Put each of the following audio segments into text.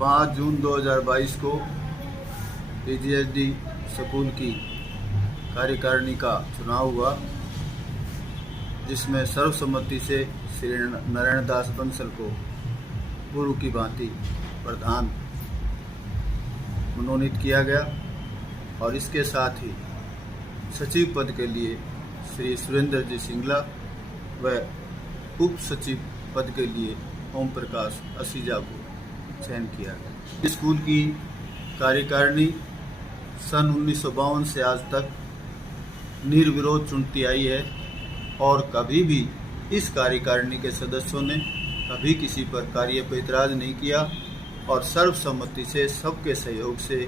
5 जून 2022 को PGHD school की कार्यकारिणी का चुनाव हुआ, जिसमें सर्वसम्मति से श्री नारायण दास बंसल को पूर्व की भांति प्रधान मनोनीत किया गया और इसके साथ ही सचिव पद के लिए श्री सुरेंद्र जी सिंगला व उप सचिव पद के लिए ओम प्रकाश असीजा को चयन किया गया। स्कूल की कार्यकारिणी सन 1952 से आज तक निर्विरोध चुनती आई है और कभी भी इस कार्यकारिणी के सदस्यों ने कभी किसी पर कार्य पर इतराज नहीं किया और सर्वसम्मति से सबके सहयोग से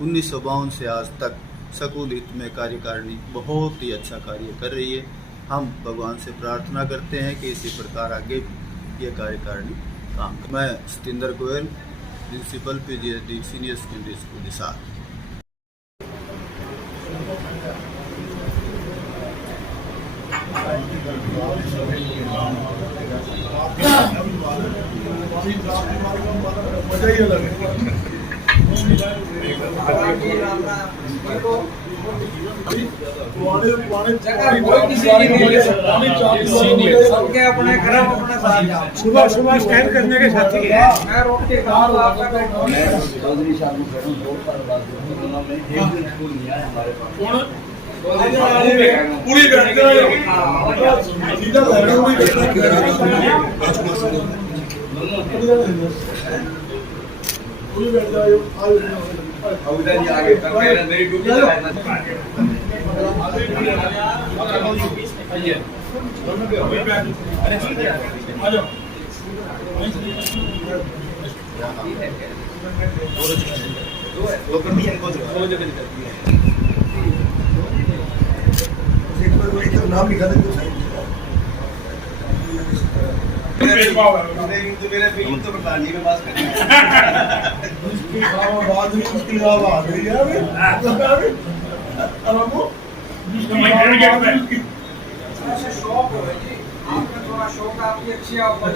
1952 से आज तक स्कूल हित में कार्यकारिणी बहुत ही अच्छा कार्य कर रही है। हम भगवान से प्रार्थना करते हैं कि इसी प्रकार आगे भी ये कार्यकारिणी काम करे। मैं Satendra Goyal, principal PGHD senior secondary school Hisar. सुबह सुबह स्कैन करने के साथी है। चौधरी साहब नाम लिखा दे मेरे फिल्म तो प्रधान जी के पास शौक आपकी अच्छी आपकी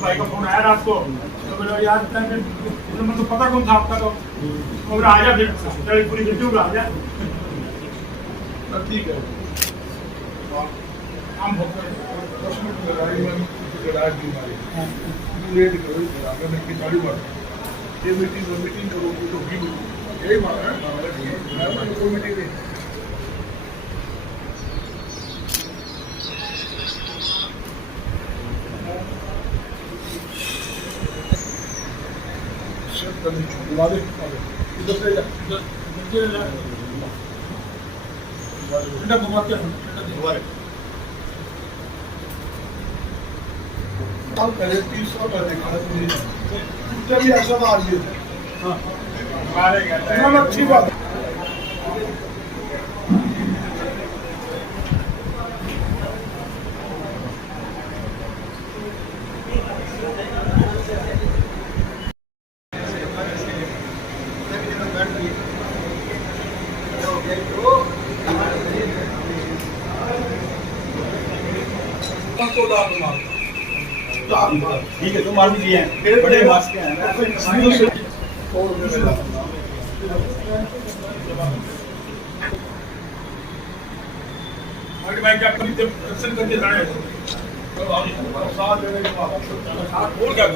भाई का फोन आया रात को, तो बोला यार मतलब तो पता कौन था आपका, तो और आ जा फिर पूरी वीडियो आ जा। ठीक है हम ये मीटिंग करोगे तो भी यही माना है। काम करे 300 कर देगा चलिए ऐसा मार दिए मारेगा अच्छी बात ठीक है, तुम मार भी दिए हैं, बड़े मास्क हैं भाई क्या कभी दर्शन करके जाए साथ देने के बाद साथ बोल क्या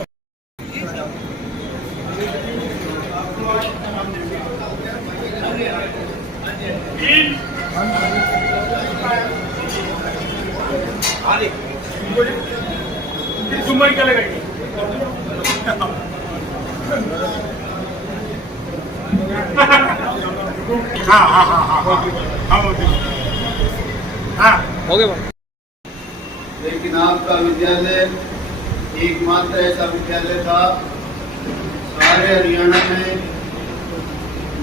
जुम्मा क्या लगाएंगे हाँ हाँ हाँ हाँ हाँ ओके लेकिन आपका विद्यालय एकमात्र ऐसा विद्यालय था सारे हरियाणा में,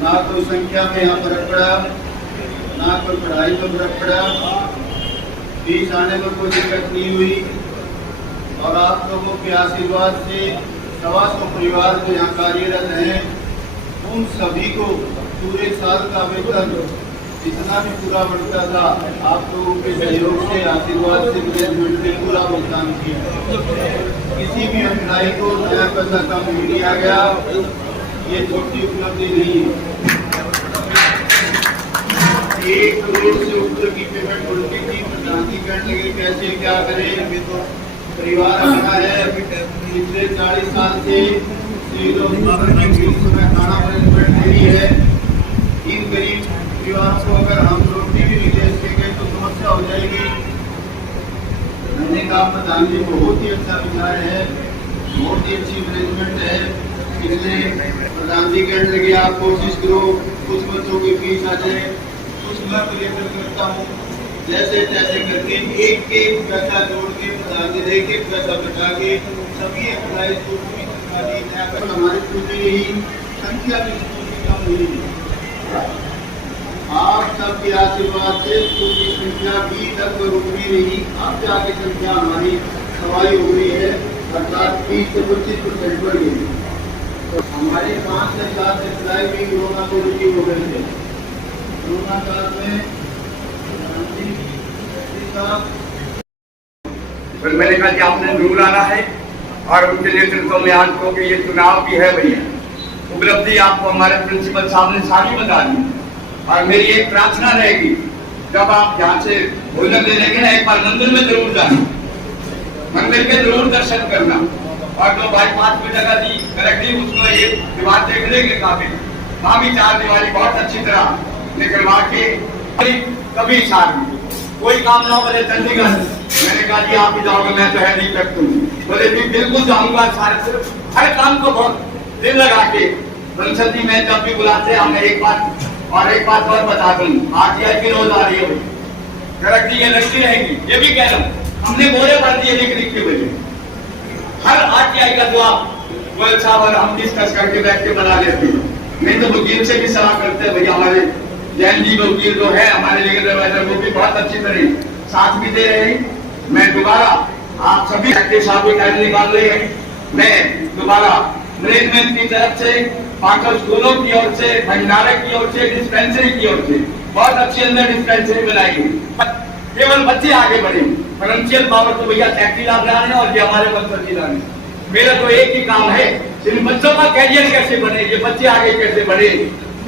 ना कोई संख्या में यहाँ फर्क पड़ा, ना कोई पढ़ाई में फर्क पड़ा, फीस आने में कोई दिक्कत नहीं हुई। और आप लोगों के आशीर्वाद से 125 परिवार जो यहाँ कार्यरत हैं, उन सभी को पूरे साल का वेतन जितना भी पूरा बढ़ता था, आप लोगों के सहयोग से, आशीर्वाद से मैनेजमेंट ने पूरा भुगतान किया। किसी भी एम्प्लॉय को नया पैसा कम नहीं दिया गया, ये छोटी उपलब्धि नहीं है। 1 करोड़ से ऊपर की पेमेंट उल्टी थी, प्रधानमंत्री कहने लगे कैसे क्या करें, अभी तो परिवार अपना है। पिछले 40 साल से खाना मैनेजमेंट नहीं है। इन गरीब परिवारों को अगर हम रोटी भी नहीं दे सकेंगे तो समस्या हो जाएगी। मैंने कहा प्रधान जी बहुत ही अच्छा विचार है, बहुत ही अच्छी मैनेजमेंट है, इसलिए प्रधान जी कहने लगे आप कोशिश करो कुछ बच्चों की फीस आ जाए, कुछ मैं प्रेफर करता हूँ जैसे तैसे करके एक एक पैसा जोड़ के प्रधान जी एक एक पैसा बचा के सभी एम्प्लॉइज को पूरी सरकारी नया हमारी पूरी यही संख्या भी कम हुई है। आप सबके आशीर्वाद से स्कूल की संख्या भी तक रुकी नहीं, अब जाके संख्या हमारी सवाई हो गई है, अर्थात 20 से 25% बढ़ गई। तो हमारे 5 से 7 एम्प्लॉय भी कोरोना पॉजिटिव हो गए थे। कोरोना काल में फिर मैंने कहा कि आपने जरूर आना है और उनके नेतृत्व में आज को ये चुनाव भी है भैया, उपलब्धि आपको हमारे प्रिंसिपल साहब ने सारी बता दी। और मेरी एक प्रार्थना रहेगी, जब आप यहाँ से भोजन ले लेंगे ना, एक बार मंदिर में जरूर जाना, मंदिर के जरूर दर्शन करना। और जो भाई 5 में जगह दी करेक्टली उसको एक दीवार देखने के काबिल, वहाँ भी 4 दीवारी बहुत अच्छी तरह निकलवा के कभी सार में कोई काम ना बोले चंडीगढ़, मैंने कहा जी आप ही जाओगे, मैं तो है नहीं कर तुम बोले जी बिल्कुल जाऊंगा, सारे हर काम को बहुत दिल लगा के। संसद जी में जब भी बुलाते हैं हमें एक बात और बता दूं, RTI की रोज आ रही है करेक्टली, ये लगती रहेगी, ये भी कह रहा हूँ हमने बोरे भर दिए लिख के वजह हर RTI का जवाब गोयल साहब और हम डिस्कस करके बैठ के बना लेते हैं। नहीं तो वकील से भी सलाह करते हैं, भैया हमारे जैन जी वकील जो है हमारे लीगल एडवाइजर वो भी बहुत अच्छी तरह साथ भी दे रहे हैं। मैं दोबारा आप सभी साहब को टाइम निकाल रहे हैं, मैं दोबारा मैनेजमेंट की तरफ से, पांचों स्कूलों की ओर से, भंडारे की ओर से, डिस्पेंसरी की ओर से बहुत अच्छी अंदर डिस्पेंसरी बनाई गई। केवल बच्चे आगे बढ़े, फाइनेंशियल पावर तो भैया फैक्ट्री ला रहे हैं और ये हमारे बच्चों की लाने। मेरा तो एक ही काम है, इन बच्चों का कैरियर कैसे बने, ये बच्चे आगे कैसे बढ़े,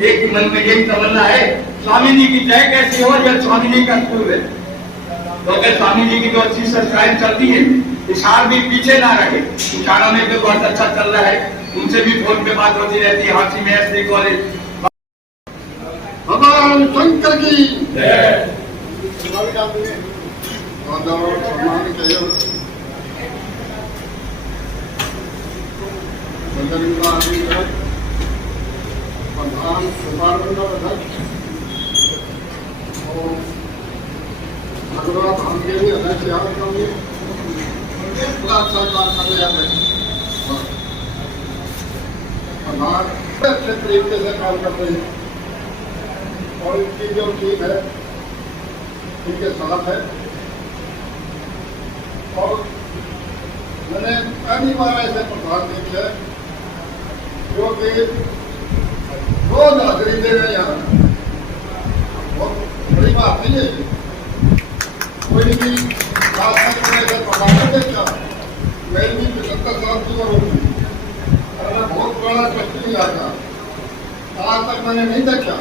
एक ही मन में यही तमन्ना है। स्वामी जी की जय कैसी हो, यह स्वामी जी का स्कूल है। तो अगर स्वामी जी की जो अच्छी सब्सक्राइब चलती है, इशार भी पीछे ना रहे। इशारा में भी बहुत अच्छा चल रहा है, उनसे भी फोन पे बात होती रहती है। हाथी में एसडी कॉलेज भगवान शंकर की जय। प्रधान शुभारंभ अध्यक्ष और भगवत हम के लिए अध्यक्ष यहाँ करेंगे करके पूरा सरकार कर रहे हैं प्रधान अच्छे तरीके से काम कर रहे हैं और इनकी जो टीम है इनके साथ है। और मैंने पहली बार ऐसे प्रधान देखे जो कि रोज हाजिरी दे रहे हैं यहाँ, बहुत बड़ी बात नहीं है। कोई भी राजनीति में ऐसे प्रधान नहीं देखा। मेरी भी 75 साल की उम्र होगी और मैं बहुत पुराना ट्रस्टी नहीं आता, आज तक मैंने नहीं देखा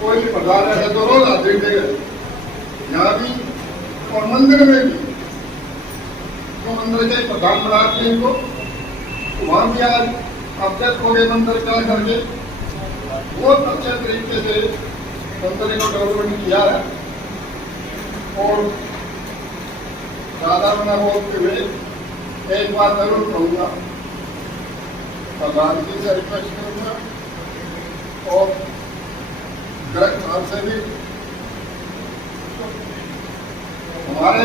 कोई भी प्रधान ऐसे तो रोज हाजिरी दे रहे यहाँ भी और मंदिर में भी। तो मंदिर के प्रधान बनाते हैं इनको, तो वहाँ भी आज आप देखोगे मंदिर का करके बहुत अच्छे तरीके से मंदिर को डेवलपमेंट किया है। और ज़्यादा मैं बोलते हुए एक बात जरूर कहूँगा, प्रधान जी से रिक्वेस्ट करूँगा और ग्रह साहब से भी, हमारे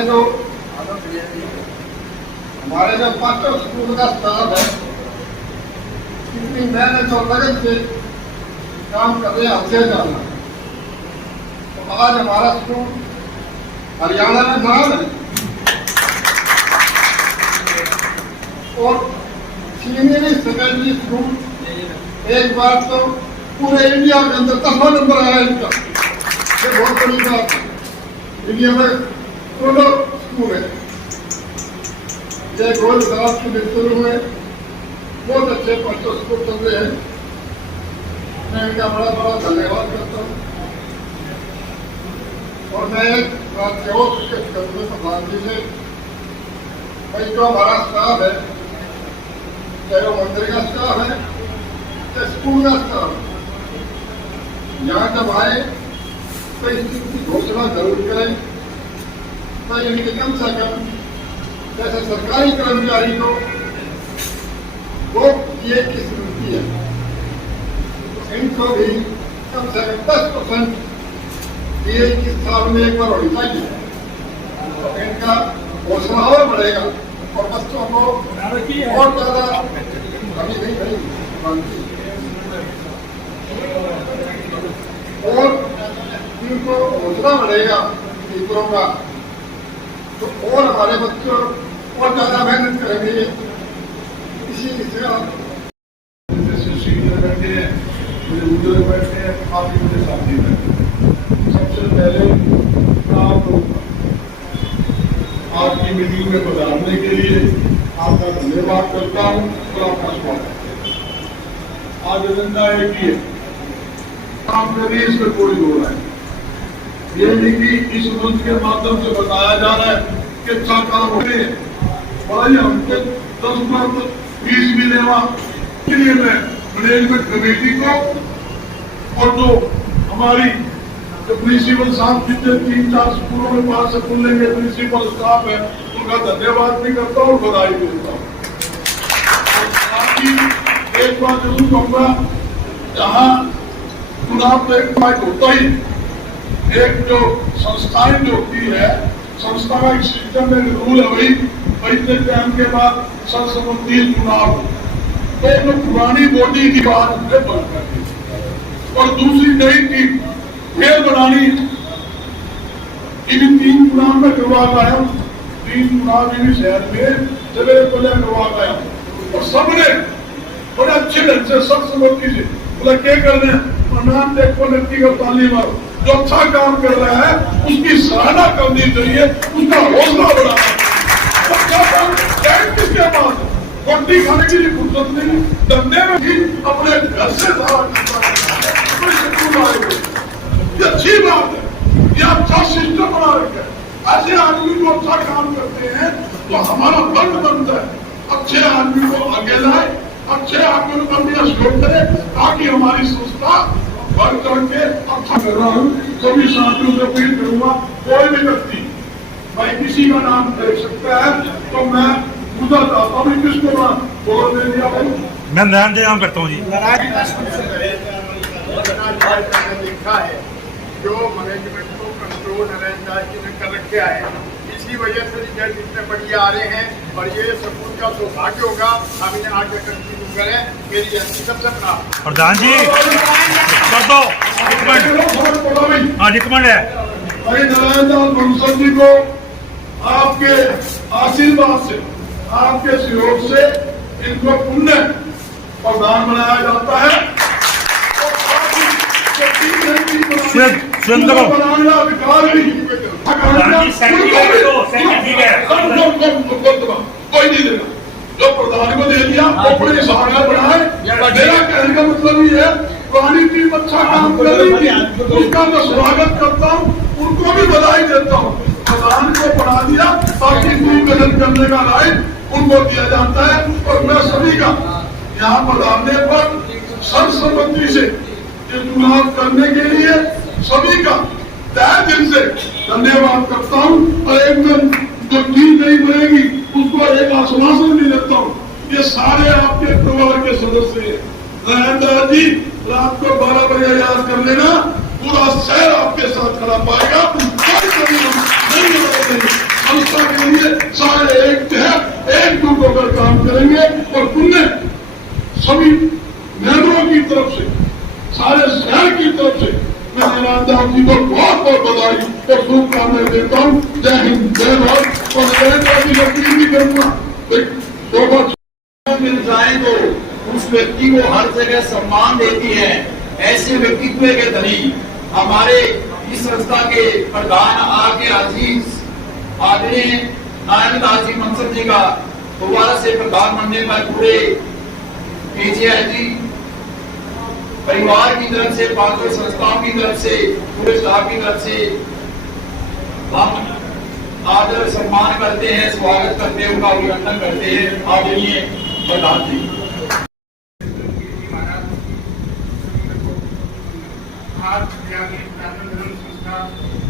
जो मास्टर स्कूल का स्टाफ है इतनी मेहनत और लगन से काम कर रहे हैं, हमसे जाना। तो आज हमारा स्कूल हरियाणा में नाम है और सीनियर सेकेंडरी स्कूल एक बार तो पूरे इंडिया के अंदर 10वां नंबर आया इनका। ये बहुत बड़ी बात है। इंडिया में सोलह स्कूल है। ये गोल्ड क्लास के बिल्कुल हुए बहुत अच्छे बच्चों स्कूल चल रहे हैं। मैं इनका बड़ा बड़ा धन्यवाद करता हूँ। और मैं एक बात से और रिक्वेस्ट करूँगा प्रधान जी से, भाई जो हमारा स्टाफ है, चाहे वो मंदिर का स्टाफ है चाहे स्कूल का स्टाफ है, यहाँ जब आए तो इस चीज की घोषणा जरूर करें। तो यानी कि कम से कम जैसे सरकारी कर्मचारी को वो ये किस्म की है, इनको भी कम से कम 10% ये किस साल में एक बार होनी चाहिए। तो इनका हौसला और बढ़ेगा और बच्चों को और ज्यादा अभी नहीं बनती और इनको हौसला बढ़ेगा टीचरों का, तो और हमारे बच्चों और ज्यादा मेहनत करेंगे। इसी से आप बैठे हैं, मुझे उधर बैठे हैं, आप ही मुझे साथी बैठे। सबसे पहले आपकी मीटिंग में पधारने के लिए आपका धन्यवाद करता हूँ और आपका स्वागत है। आज एजेंडा एक ही है, काम करिए, इसमें कोई जोड़ है। ये नहीं कि इस मंच के माध्यम से बताया जा रहा है कि अच्छा काम हो रहे हैं, भाई हमको 10 फीस भी लेवा के लिए मैं मैनेजमेंट कमेटी को और जो हमारी जो प्रिंसिपल साहब जितने 3-4 स्कूलों में 5 से खुलेंगे प्रिंसिपल स्टाफ है उनका धन्यवाद भी करता हूँ, बधाई भी देता हूँ। एक बात जरूर कहूँगा, जहाँ चुनाव तो एक फाइट होता ही, एक जो संस्थाएं जो होती है, संस्था का एक सिस्टम में रूल है, वही इतने टाइम के बाद संसदीय चुनाव तो जो पुरानी बॉडी की बात बंद कर दी और दूसरी नई टीम फिर बनानी। इन 3 चुनाव में करवा गया, 3 चुनाव इन शहर में सवेरे पहले करवा गया और सबने बड़े अच्छे ढंग से सब समझती से बोला क्या कर रहे हैं, नाम देखो व्यक्तिगत ताली मारो, जो अच्छा काम कर रहा है उसकी सराहना करनी चाहिए, उसका हौसला बढ़ाना। अच्छा काम किसके पास है, रोटी खाने की फुर्सत नहीं, धंधे में भी अपने घर से सारा ये अच्छी बात है, ये अच्छा सिस्टम बना रखा है। ऐसे आदमी को अच्छा काम करते हैं तो हमारा फर्ज बनता है अच्छे आदमी को आगे लाए, अच्छे आदमी को अपनी सहयोग करे ताकि हमारी संस्था बढ़ चढ़ के अच्छा कर रहा हूँ। सभी साथियों से अपील करूंगा, कोई भी व्यक्ति भाई किसी का नाम दे सकता है तो मैं मुझे चाहता हूँ किसको ना बोल दे दिया भाई, मैं नाम दे नाम करता हूँ जी। देखा है जो मैनेजमेंट को कंट्रोल नरेंद्र जी ने कर रखे आए, इसी की वजह से रिजल्ट इतने बढ़िया आ रहे हैं और ये स्कूल का सौभाग्य होगा। हम इन्हें आगे कंटिन्यू करें। मेरी सबसे प्रधान जी कर दो रिकमेंड है भाई नारायण दास बंसल जी को आपके आशीर्वाद से, आपके सहयोग से इनको पुण्य प्रधान बनाया जाता है। बनाने का अधिकार भी कोई नहीं देगा। जो प्रधान को दे दिया अपने हिसाब से बनाए। मेरा कहने का मतलब ये है पुरानी टीम अच्छा काम कर रही थी, उसका मैं स्वागत करता हूँ, उनको भी बधाई देता हूँ। प्रधान को बना दिया ताकि कोई गलत करने का राइट उनको दिया जाता है। और मैं सभी का यहाँ पधारने पर सर्वसम्मति से चुनाव करने के लिए सभी का तहे दिल से धन्यवाद करता हूँ। और एकदम जो टीम नहीं बनेगी उसको एक आश्वासन भी देता हूँ, ये सारे आपके परिवार के सदस्य हैं। नारायण जी रात को 12 बजे याद कर लेना, पूरा शहर आपके साथ खड़ा पाएगा। संस्था के लिए सारे एक एकजुट होकर काम करेंगे और पुण्य सभी मेंबरों की तरफ से, सारे शहर की तरफ से मैं नारायण दास जी को बहुत बहुत बधाई और शुभकामनाएं देता हूँ। जय हिंद, जय भारत। और नारायण दास जी को अपील भी करूंगा मिल जाए तो उस व्यक्ति को हर जगह सम्मान देती है। ऐसे व्यक्तित्व के धनी हमारे इस संस्था के प्रधान आगे अजीज आदरणीय नारायण दास जी बंसल जी का दोबारा से प्रधान बनने पर पूरे जी परिवार की तरफ से, पांचों संस्थाओं की तरफ से, पूरे स्टाफ की तरफ से हम आदर सम्मान करते हैं, स्वागत करते हैं, उनका अभिनंदन करते हैं। आदरणीय प्रधान जी संस्था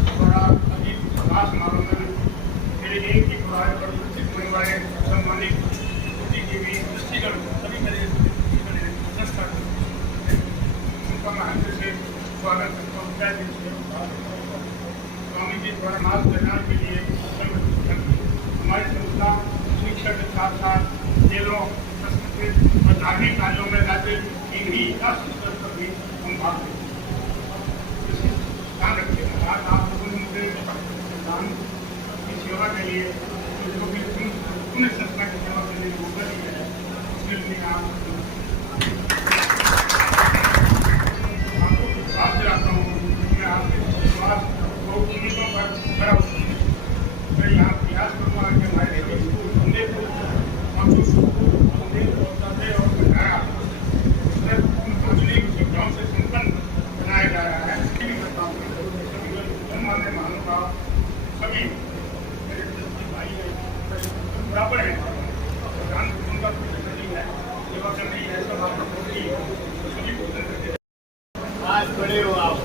द्वारा अभी प्रकाश समारोह में मेरे एक की बुराई पर उपस्थित होने वाले सम्मानित बुद्धिजीवी दृष्टिगत सभी संस्था उनका मैं हृदय से स्वागत करता हूँ। स्वामी जी द्वारा मार्गदर्शन के लिए हमारी संस्था शिक्षा के साथ साथ जेलों, संस्कृत और धार्मिक कार्यों में राज्य की भी राष्ट्रीय स्तर पर भी हम भाग लेते हैं। ध्यान रखिएगा आज आप लोगों ने मुझे दान की सेवा के लिए जो भी पुण्य संस्था की सेवा के लिए मौका दिया है उसके लिए आपको विश्वास दिलाता हूँ। मैं आपके विश्वास और उम्मीदों पर खरा उतरूंगा। मैं यहाँ प्रयास करूँगा कि हमारे संदेश को और जो संदेश पहुँचाते और बनाया आधुनिक सुविधाओं से संपन्न बनाया जा रहा है। सभी मेरे भाई है बराबर है, प्रधान उनका है, सेवा करनी है, सब आपकी सभी आज बड़े हो आप।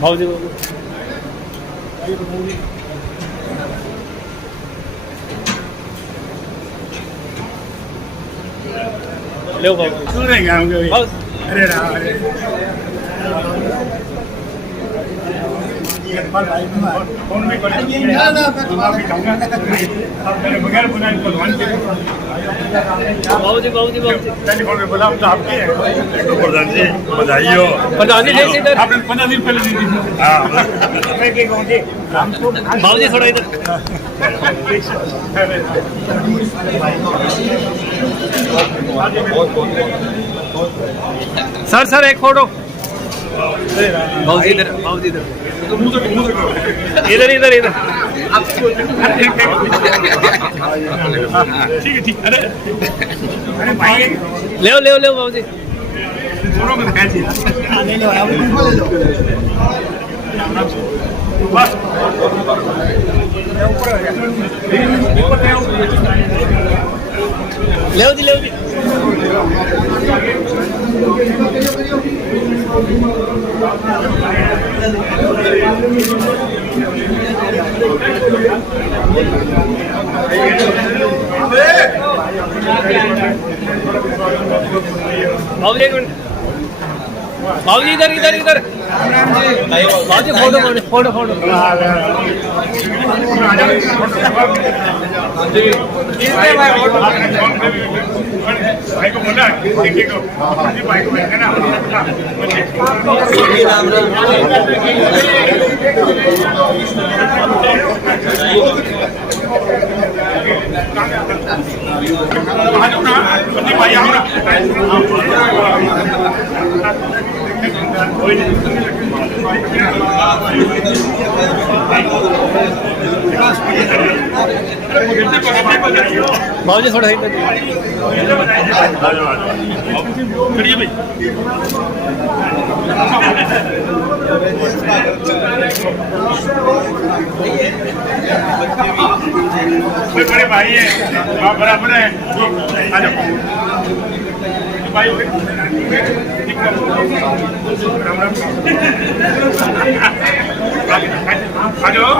भाजी ले सुन रहे हैं होंगे। अरे राम अरे फोन भी करेंगे ना माफी चाहूंगा अब मेरे बगैर बुलाए भगवान के बाबूजी टेलीफोन पे बोला तो आपके हैं तो प्रधान जी बधाई हो। प्रधान जी आपने 15 दिन पहले दी थी। हाँ के कौन जी बाबूजी थोड़ा इधर सर एक फोटो बाबूजी इधर इधर ठीक है अरे भाई ले बाबूजी थोड़ा में दिखाई चाहिए ले लो बस ले लो बाबूजी एक मिनट, बाबूजी इधर इधर इधर, बाबूजी फोटो फोटो फोटो भाई को बोला देखिए को भाई को है ना भाई आओ ना बाबूजी थोड़ा ही करिए भाई बड़े भाई है आप बराबर है आ जाओ भाई आ जाओ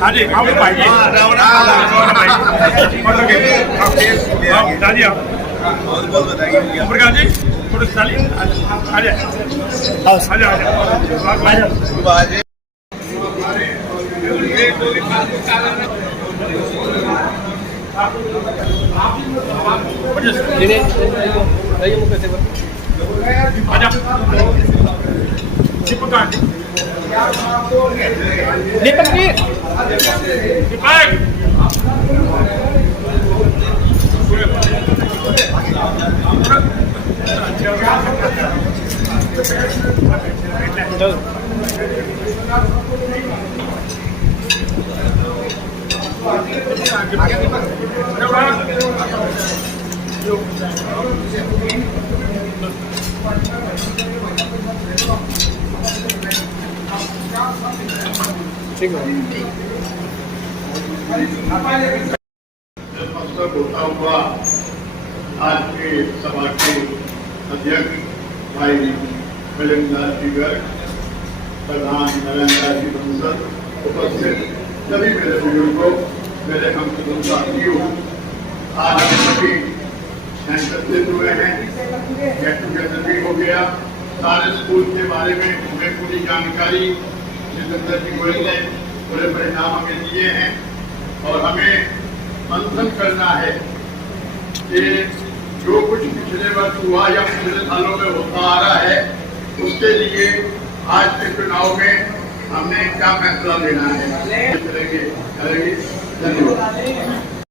हाँ जी आओ भाई जी दादी बहुत बहुत बताइए प्रकाश जी थोड़ी साली आ जाए दीपक जी ठीक है होता हुआ आज के सभा के अध्यक्ष भाई मिलिंदास जी गर्ग, प्रधान नरेंद्र जी बंसल, उपस्थित सभी मेरे बुजुर्गों, मेरे हम साथियों, आज हम सभी एकत्रित हुए हैं। गेट टुगेदर भी हो गया। सारे स्कूल के बारे में हमें पूरी जानकारी जितेंद्र जी गोयल ने पूरे परिणाम हमें दिए हैं और हमें मंथन करना है कि जो कुछ पिछले वर्ष हुआ या पिछले सालों में होता आ रहा है उसके लिए आज के चुनाव में हमने क्या फैसला लेना है। धन्यवाद।